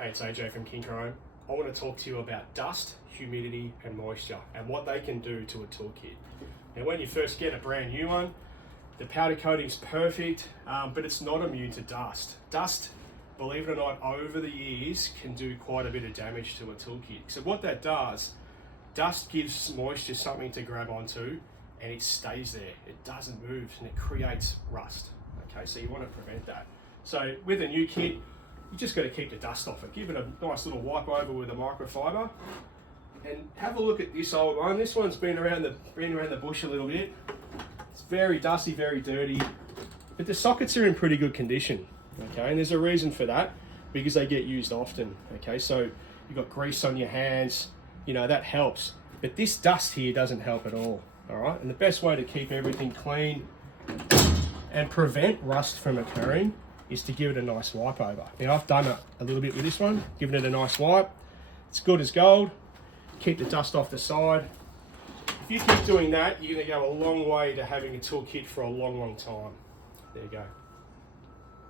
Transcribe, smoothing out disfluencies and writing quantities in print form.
Hey, it's AJ from KINCROME. I want to talk to you about dust, humidity and moisture and what they can do to a toolkit. Now when you first get a brand new one, the powder coating's perfect, but it's not immune to dust. Dust, believe it or not, over the years can do quite a bit of damage to a toolkit. So what that does, dust gives moisture something to grab onto and it stays there. It doesn't move and it creates rust. Okay, so you want to prevent that. So with a new kit, you just got to keep the dust off it. Give it a nice little wipe over with a microfiber, and have a look at this old one. This one's been around the bush a little bit. It's very dusty, very dirty, but the sockets are in pretty good condition. Okay, and there's a reason for that, because they get used often. Okay, so you've got grease on your hands, you know, that helps. But this dust here doesn't help at all. All right, and the best way to keep everything clean and prevent rust from occurring is to give it a nice wipe over. Now I've done a little bit with this one, giving it a nice wipe. It's good as gold. Keep the dust off the side. If you keep doing that, you're gonna go a long way to having a toolkit for a long, long time. There you go.